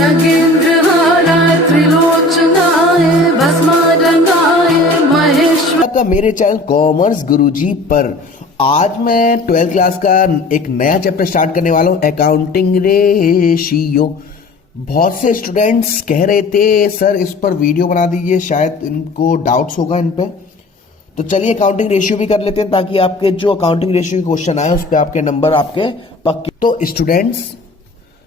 नगेंद्रहाराय त्रिलोचनाय भस्माडंगाय महेश्वर का मेरे channel commerce गुरुजी पर आज मैं 12th क्लास का एक नया चैप्टर स्टार्ट करने वाला हूं, अकाउंटिंग रेशियो। बहुत से स्टूडेंट्स कह रहे थे सर इस पर वीडियो बना दीजिए, शायद इनको डाउट्स होगा इन पे। तो चलिए अकाउंटिंग रेशियो भी कर लेते हैं ताकि आपके जो अकाउंटिंग रेशियो के क्वेश्चन आए उस पर आपके नंबर आपके पक्के। तो स्टूडेंट्स,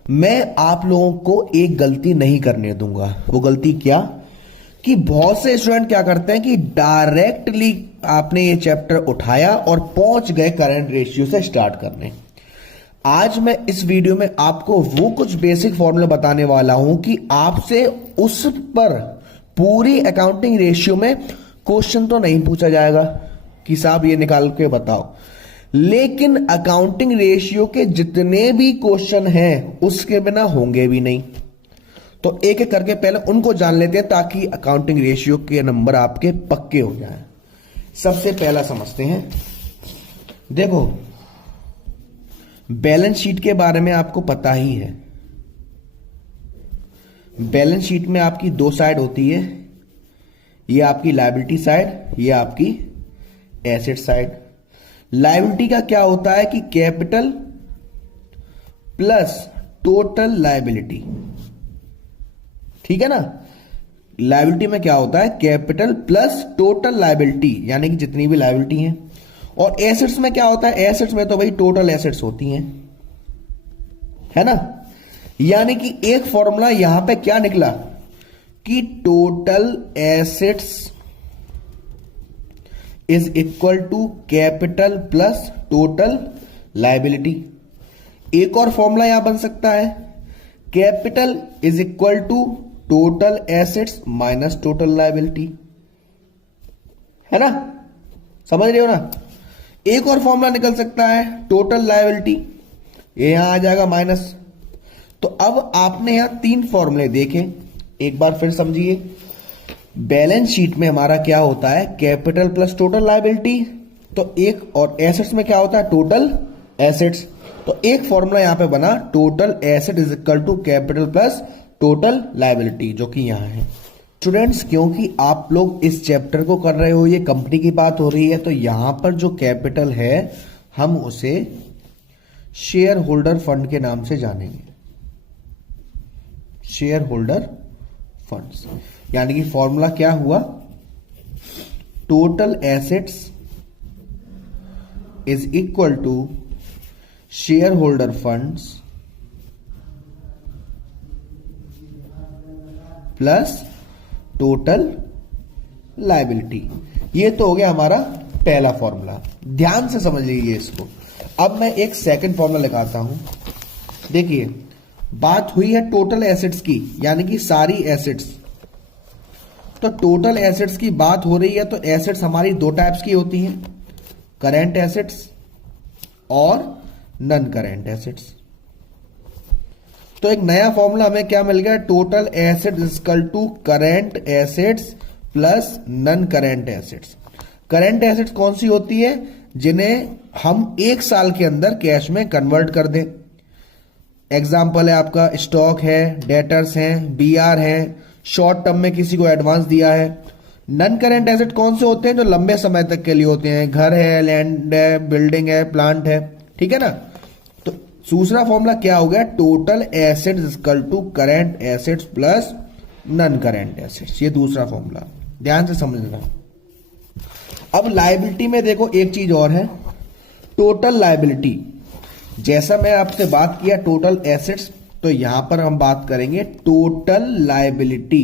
मैं आप लोगों को एक गलती नहीं करने दूंगा। वो गलती क्या कि बहुत से स्टूडेंट क्या करते हैं कि डायरेक्टली आपने ये चैप्टर उठाया और पहुंच गए करंट रेशियो से स्टार्ट करने। आज मैं इस वीडियो में आपको वो कुछ बेसिक फॉर्मूला बताने वाला हूं कि आपसे उस पर पूरी अकाउंटिंग रेशियो में क्वेश्चन तो नहीं पूछा जाएगा कि साहब ये निकाल के बताओ, लेकिन अकाउंटिंग रेशियो के जितने भी क्वेश्चन हैं उसके बिना होंगे भी नहीं। तो एक एक करके पहले उनको जान लेते हैं ताकि अकाउंटिंग रेशियो के नंबर आपके पक्के हो जाएं। सबसे पहला समझते हैं। देखो, बैलेंस शीट के बारे में आपको पता ही है। बैलेंस शीट में आपकी दो साइड होती है, ये आपकी लायबिलिटी साइड, ये आपकी एसेट साइड। लायबिलिटी का क्या होता है कि कैपिटल प्लस टोटल लायबिलिटी, ठीक है ना। लायबिलिटी में क्या होता है, कैपिटल प्लस टोटल लायबिलिटी, यानी कि जितनी भी लायबिलिटी हैं। और एसेट्स में क्या होता है, एसेट्स में तो भाई टोटल एसेट्स होती हैं, है ना। यानी कि एक फॉर्मूला यहां पे क्या निकला कि total assets is equal to capital plus total liability. एक और फॉर्मूला यहां बन सकता है, capital is equal to total assets minus total liability, है ना। समझ रहे हो ना। एक और फॉर्मूला निकल सकता है टोटल लायबिलिटी, ये यहां आ जाएगा माइनस। तो अब आपने यहां तीन फॉर्मूले देखे, एक बार फिर समझिए। बैलेंस शीट में हमारा क्या होता है, कैपिटल प्लस टोटल लायबिलिटी। तो एक और एसेट्स में क्या होता है, टोटल एसेट्स। तो एक फॉर्मूला यहां पे बना, total asset is equal to capital plus total liability, जो कि यहां है। स्टूडेंट्स, क्योंकि आप लोग इस चैप्टर को कर रहे हो, ये कंपनी की बात हो रही है, तो यहां पर जो कैपिटल है हम उसे शेयर होल्डर फंड के नाम से जानेंगे। शेयर होल्डर फंड्स, यानी कि फॉर्मूला क्या हुआ, total assets is equal to share holder funds plus total liability. ये तो हो गया हमारा पहला फॉर्मूला। ध्यान से समझ लीजिए इसको। अब मैं एक सेकंड फॉर्मूला लगाता हूं। देखिए, बात हुई है टोटल एसेट्स की, यानी कि सारी एसेट्स। तो टोटल एसेट्स की बात हो रही है, तो एसेट्स हमारी दो टाइप्स की होती हैं, करेंट एसेट्स और नॉन करेंट एसेट्स। तो एक नया फॉर्मूला हमें क्या मिल गया, total assets equal to current assets plus non current assets. Current assets कौन सी होती है, जिन्हें हम एक साल के अंदर कैश में कन्वर्ट कर दें। एग्जाम्पल है आपका स्टॉक है, डेटर्स हैं, बीआर है, शॉर्ट टर्म में किसी को एडवांस दिया है। नॉन करेंट एसेट कौन से होते हैं, जो लंबे समय तक के लिए होते हैं, घर है, लैंड है, बिल्डिंग है, प्लांट है, ठीक है ना। तो दूसरा फॉर्मूला क्या हो गया, total assets equal to current assets plus non current assets. ये दूसरा फॉर्मूला, ध्यान से समझना। अब लायबिलिटी में देखो एक चीज और है, टोटल लायबिलिटी। जैसा मैं आपसे बात किया टोटल एसेट्स, तो यहां पर हम बात करेंगे टोटल लायबिलिटी।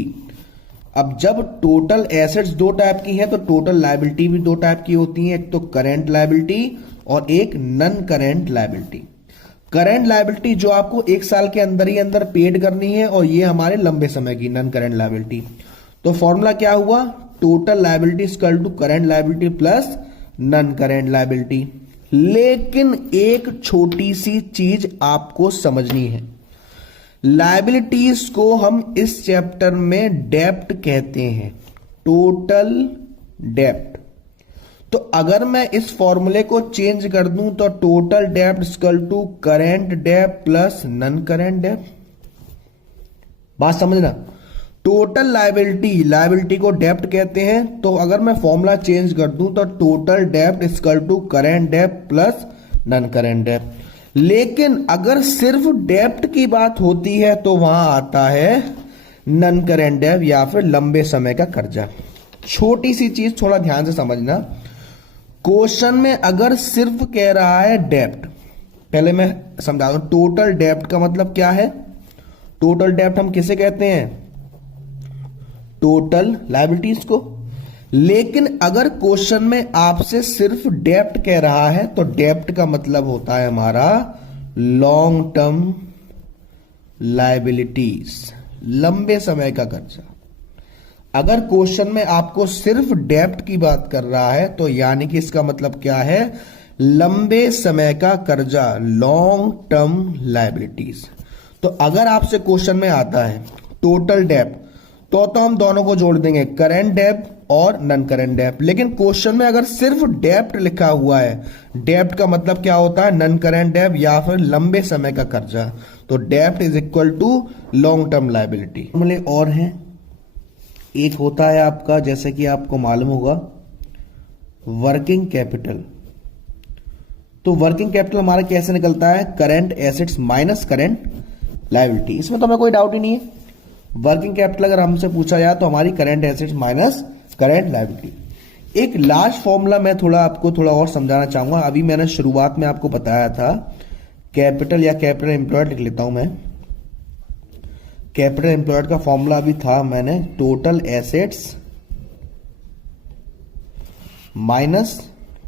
अब जब टोटल एसेट्स दो टाइप की हैं, तो टोटल लायबिलिटी भी दो टाइप की होती हैं, एक तो करेंट लायबिलिटी और एक non current liability. Current liability जो आपको एक साल के अंदर ही अंदर पेड करनी है, और ये हमारे लंबे समय की नॉन करेंट लायबिलिटी। तो फॉर्मूला क्या हुआ, total liability equal to current liability plus non current liability. लेकिन एक छोटी सी चीज आपको समझनी है, लायबिलिटीज को हम इस चैप्टर में डेप्ट कहते हैं, टोटल डेप्ट। तो अगर मैं इस फॉर्मूले को चेंज कर दूं तो total dept equal to current dept plus non current डेप्ट, बात समझना। टोटल लायबिलिटी को डेब्ट कहते हैं। तो अगर मैं फॉर्मूला चेंज कर दूं तो टोटल डेब्ट इक्वल टू करेंट डेब्ट प्लस नन करेंट डेब्ट। लेकिन अगर सिर्फ डेब्ट की बात होती है तो वहां आता है नन करेंट डेब्ट या फिर लंबे समय का कर्जा। छोटी सी चीज थोड़ा ध्यान से समझना, क्वेश्चन में अगर सिर्फ कह रहा है डेब्ट, पहले मैं समझा दूं टोटल डेब्ट का मतलब क्या है। टोटल डेब्ट हम किसे कहते हैं, टोटल लायबिलिटीज को। लेकिन अगर क्वेश्चन में आपसे सिर्फ डेब्ट कह रहा है तो डेब्ट का मतलब होता है हमारा लॉन्ग टर्म लायबिलिटीज, लंबे समय का कर्जा। अगर क्वेश्चन में आपको सिर्फ डेब्ट की बात कर रहा है तो यानी कि इसका मतलब क्या है, लंबे समय का कर्जा, लॉन्ग टर्म लायबिलिटीज। तो अगर आपसे क्वेश्चन में आता है टोटल डेब्ट तो हम दोनों को जोड़ देंगे, करेंट डेब्ट और नन करेंट डेब्ट। लेकिन क्वेश्चन में अगर सिर्फ डेब्ट लिखा हुआ है, डेब्ट का मतलब क्या होता है, नन करेंट डेब्ट या फिर लंबे समय का कर्जा। तो डेब्ट is equal to long term liability. फॉर्मूले और हैं, एक होता है आपका, जैसे कि आपको मालूम होगा, वर्किंग कैपिटल। तो वर्किंग कैपिटल हमारा कैसे निकलता है, current assets minus current liability. इसमें तो हमें कोई डाउट ही नहीं है। वर्किंग कैपिटल अगर हमसे पूछा जाए तो हमारी current assets minus current liability. एक लास्ट फॉर्मूला मैं आपको थोड़ा और समझाना चाहूंगा। अभी मैंने शुरुआत में आपको बताया था कैपिटल या कैपिटल एम्प्लॉयड, लिख लेता हूं मैं। कैपिटल एम्प्लॉयड का फॉर्मूला भी था मैंने, total assets minus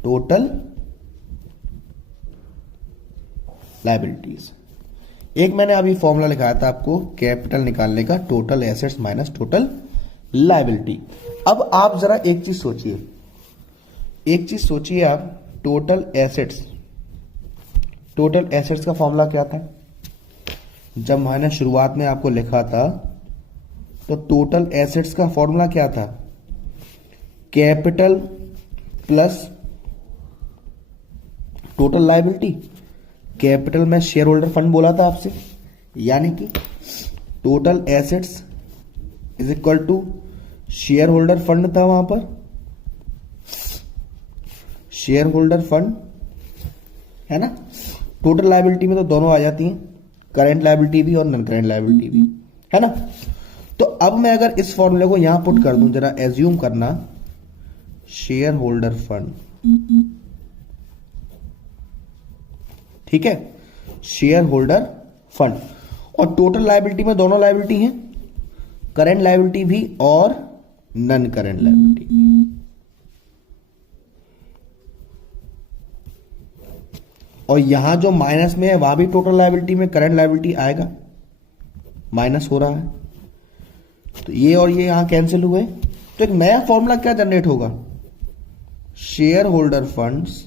total liabilities. एक मैंने अभी फॉर्मूला लिखाया था आपको कैपिटल निकालने का, total assets minus total liability. अब आप जरा एक चीज सोचिए आप, टोटल एसेट्स का फॉर्मूला क्या था। जब मैंने शुरुआत में आपको लिखा था तो टोटल एसेट्स का फॉर्मूला क्या था, capital plus total liability. Capital में शेयर होल्डर फंड बोला था आपसे, यानी कि total assets is equal to share holder fund था वहां पर, शेयर होल्डर फंड है ना। टोटल लायबिलिटी में तो दोनों आ जाती हैं, करेंट लायबिलिटी भी और नॉन करेंट लायबिलिटी भी, है ना। तो अब मैं अगर इस फॉर्मूले को यहां पुट कर दूं, जरा एज्यूम करना, शेयर होल्डर फंड, ठीक है, शेयर होल्डर फंड। और टोटल लायबिलिटी में दोनों लायबिलिटी हैं, करेंट लायबिलिटी भी और नन करेंट लायबिलिटी। और यहां जो माइनस में है वहां भी टोटल लायबिलिटी में करंट लायबिलिटी आएगा, माइनस हो रहा है। तो ये और ये यहां कैंसिल हुए, तो एक नया फॉर्मूला क्या जनरेट होगा, share holder funds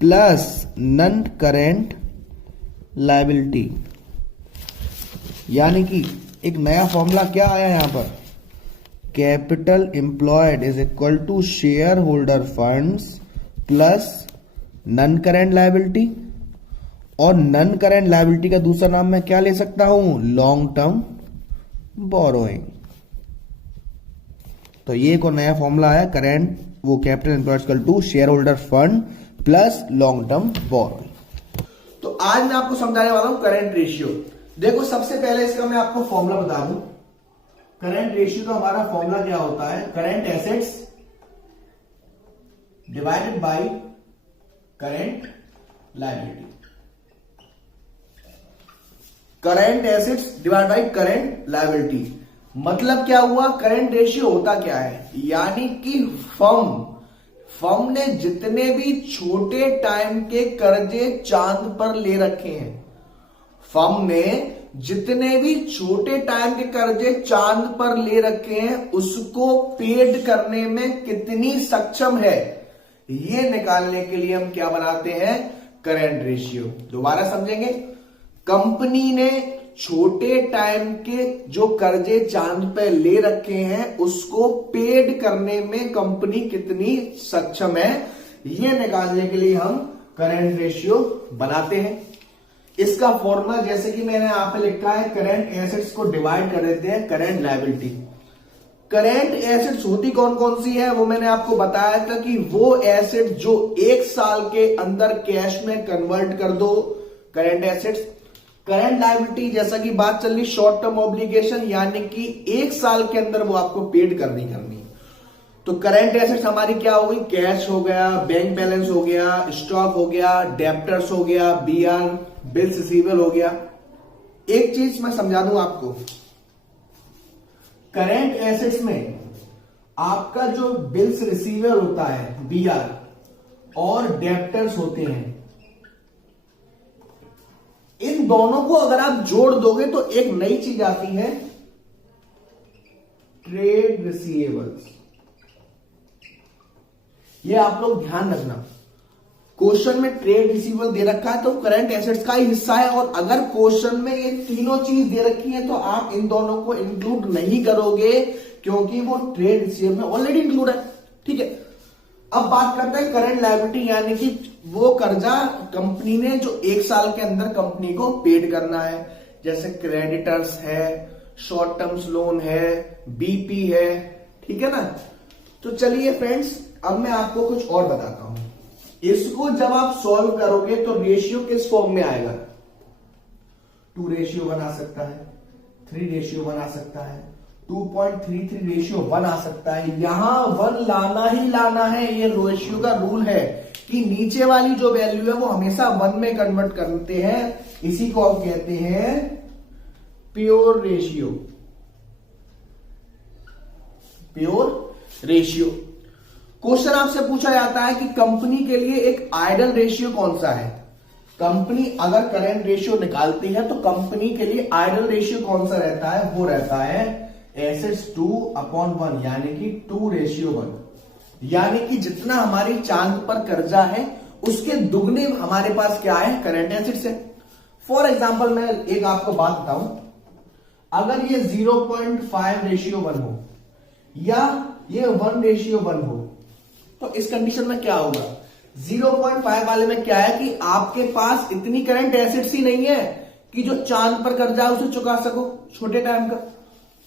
plus non current liability. यानी कि एक नया फॉर्मूला क्या आया यहां पर, capital employed is equal to share holder funds plus non current liability. और नन करेंट लायबिलिटी का दूसरा नाम मैं क्या ले सकता हूं, लॉन्ग टर्म बोरोइंग। तो ये को नया फॉर्मूला आया, करेंट वो capital employed equal to share holder fund plus long term borrowing. तो आज मैं आपको समझाने वाला हूं करेंट रेशियो। देखो सबसे पहले इसका मैं आपको फॉर्मूला बता दूं। करंट रेशियो का हमारा फॉर्मूला क्या होता है, current assets divided by current liability. Current assets divide by current liability मतलब क्या हुआ, करंट रेशियो होता क्या है, यानी कि फर्म ने जितने भी छोटे टाइम के कर्जे चांद पर ले रखे हैं, फर्म ने जितने भी छोटे टाइम के कर्जे चांद पर ले रखे हैं उसको पेड करने में कितनी सक्षम है, ये निकालने के लिए हम क्या बनाते हैं, करंट रेशियो। दोबारा समझेंगे, कंपनी ने छोटे टाइम के जो कर्जे चांद पे ले रखे हैं उसको पेड करने में कंपनी कितनी सक्षम है, ये निकालने के लिए हम करंट रेशियो बनाते हैं। इसका फॉर्मूला जैसे कि मैंने यहां पे लिखा है, करंट एसेट्स को डिवाइड कर देते हैं करंट लायबिलिटी। करंट एसेट्स होती कौन कौन सी है वो मैंने आपको बताया था कि वो एसेट जो 1 साल के अंदर कैश में कन्वर्ट कर दो, करंट एसेट्स। करंट लायबिलिटी जैसा कि बात चल रही शॉर्ट टर्म ऑब्लिगेशन, यानी कि 1 साल के अंदर वो आपको पेड करनी है। तो करंट एसेट्स हमारी क्या हो गई, कैश हो गया, बैंक बैलेंस हो गया, स्टॉक हो गया, डेप्टर्स हो गया, बीआर बिल्स रिसीवेबल हो गया। एक चीज मैं समझा दूं आपको, करंट एसेट्स में आपका जो बिल्स रिसीवेबल होता है बीआर और डेप्टर्स होते हैं, इन दोनों को अगर आप जोड़ दोगे तो एक नई चीज आती है, ट्रेड रिसीवेबल्स। ये आप लोग ध्यान रखना, क्वेश्चन में ट्रेड रिसीवेबल दे रखा है तो करंट एसेट्स का ही हिस्सा है, और अगर क्वेश्चन में ये तीनों चीज दे रखी है तो आप इन दोनों को इंक्लूड नहीं करोगे क्योंकि वो ट्रेड रिसीवेबल में ऑलरेडी इंक्लूड है। ठीक है, अब बात करते हैं करंट लायबिलिटी, यानी कि वो कर्जा कंपनी ने जो 1 साल के अंदर कंपनी को पेड करना है, जैसे क्रेडिटर्स है, शॉर्ट टर्म्स लोन है, बीपी है। ठीक है ना। तो चलिए फ्रेंड्स, अब मैं आपको कुछ और बताता हूं। इसको जब आप सॉल्व करोगे तो रेशियो किस फॉर्म में आएगा, 2 रेशियो 1 आ सकता है, 3 रेशियो 1 आ सकता है, 2.33 रेशियो 1 आ सकता है। यहां 1 लाना ही लाना है, ये रेशियो का रूल है कि नीचे वाली जो वैल्यू है वो हमेशा 1 में कन्वर्ट करते हैं। इसी को हम कहते हैं pure ratio, pure ratio. Question आपसे पूछा जाता है कि कंपनी के लिए एक आइडल रेशियो कौन सा है। कंपनी अगर करंट रेशियो निकालती है तो कंपनी के लिए आइडल रेशियो कौन सा रहता है, वो रहता है एसेट्स 2/1, यानी कि 2 रेशियो 1। यानी कि जितना हमारी चांद पर कर्जा है उसके दुगने हमारे पास क्या है, करंट एसेट्स है। फॉर एग्जाम्पल मैं एक आपको बात बताऊं, अगर ये 0.5 रेशियो 1 हो या ये 1 रेशियो 1 हो तो इस कंडीशन में क्या होगा, 0.5 वाले में क्या है कि आपके पास इतनी करंट एसेट्स ही नहीं है कि जो चांद पर कर्जा है उसे चुका सको छोटे टाइम का।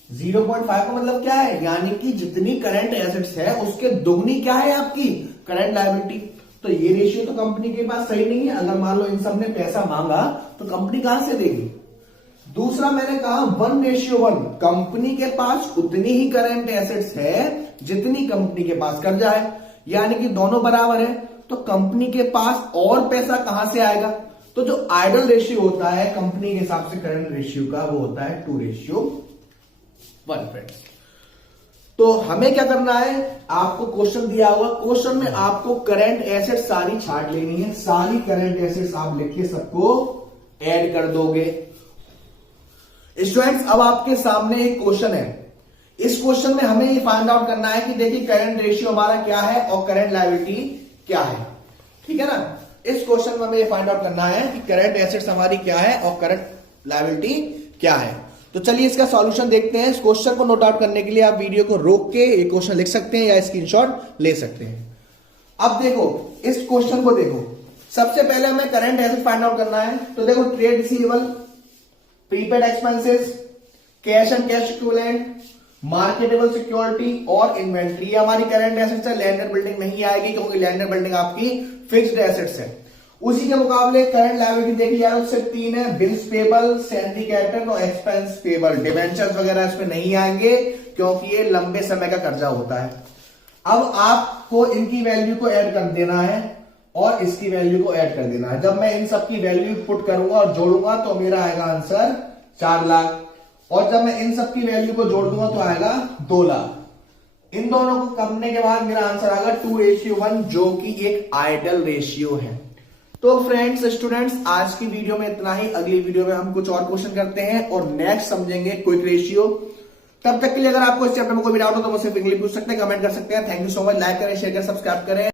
0.5 का मतलब क्या है, यानी कि जितनी करंट एसेट्स है उसके दुगनी क्या है आपकी करंट लायबिलिटी। तो ये रेशियो तो कंपनी के पास सही नहीं है। अगर मान लो इन सब ने पैसा मांगा तो कंपनी कहां से देगी। दूसरा मैंने कहा 1 रेशियो 1, कंपनी के पास उतनी ही करंट एसेट्स है जितनी कंपनी के पास कर्जा है, यानी कि दोनों बराबर है। तो कंपनी के पास और पैसा कहां से आएगा, तो जो आइडल रेशियो होता है कंपनी के हिसाब से करंट रेशियो का वो होता है 2 रेशियो 1 फ्रेंड्स। तो हमें क्या करना है, आपको क्वेश्चन दिया हुआ, क्वेश्चन में आपको करंट एसेट सारी छाट लेनी है, सारी करंट एसेट्स आप लिख के सबको ऐड कर दोगे। स्टूडेंट्स, अब आपके सामने एक क्वेश्चन है, इस क्वेश्चन में हमें ये फाइंड आउट करना है कि देखिए करंट रेशियो हमारा क्या है और करंट लायबिलिटी क्या है। ठीक है ना। इस क्वेश्चन में हमें ये फाइंड आउट करना है कि करंट एसेट्स हमारी क्या है और करंट लायबिलिटी क्या है। तो चलिए इसका सॉल्यूशन देखते हैं। इस क्वेश्चन को नोट आउट करने के लिए आप वीडियो को रोक के ये क्वेश्चन लिख सकते हैं या स्क्रीनशॉट ले सकते हैं। अब देखो इस क्वेश्चन को देखो, सबसे पहले हमें करंट एसेट फाइंड आउट करना है। तो देखो trade receivable, prepaid expenses, cash and cash equivalent, marketable security और इन्वेंट्री हमारी करंट एसेट्स है। लैंड एंड बिल्डिंग नहीं आएगी क्योंकि लैंड एंड बिल्डिंग आपकी फिक्स्ड एसेट्स है। उसी के मुकाबले करंट लायबिलिटी देखी जाए उससे 3 है, बिल्स पेबल, सिंडिकेटेड और एक्सपेंस पेबल। डिबेंचर्स वगैरह इसमें नहीं आएंगे क्योंकि ये लंबे समय का कर्जा होता है। अब आपको इनकी वैल्यू को ऐड कर देना है और इसकी वैल्यू को ऐड कर देना है। जब मैं इन सबकी वैल्यू पुट करूंगा और जोड़ूंगा तो मेरा आएगा आंसर 4 लाख, और जब मैं इन सब की वैल्यू को जोड़ दूंगा तो आएगा 2 लाख। इन दोनों को करने के बाद मेरा आंसर आएगा 2 रेशियो 1, जो कि एक आइडल रेशियो है। तो फ्रेंड्स स्टूडेंट्स, आज की वीडियो में इतना ही। अगली वीडियो में हम कुछ और क्वेश्चन करते हैं और नेक्स्ट समझेंगे क्विक रेशियो। तब तक के लिए अगर आपको इस चैप्टर में कोई भी डाउट हो तो मुझसे इंग्लिश पूछ सकते हैं, कमेंट कर सकते हैं। Thank you so much. Like करें, शेयर करें, सब्सक्राइब करें।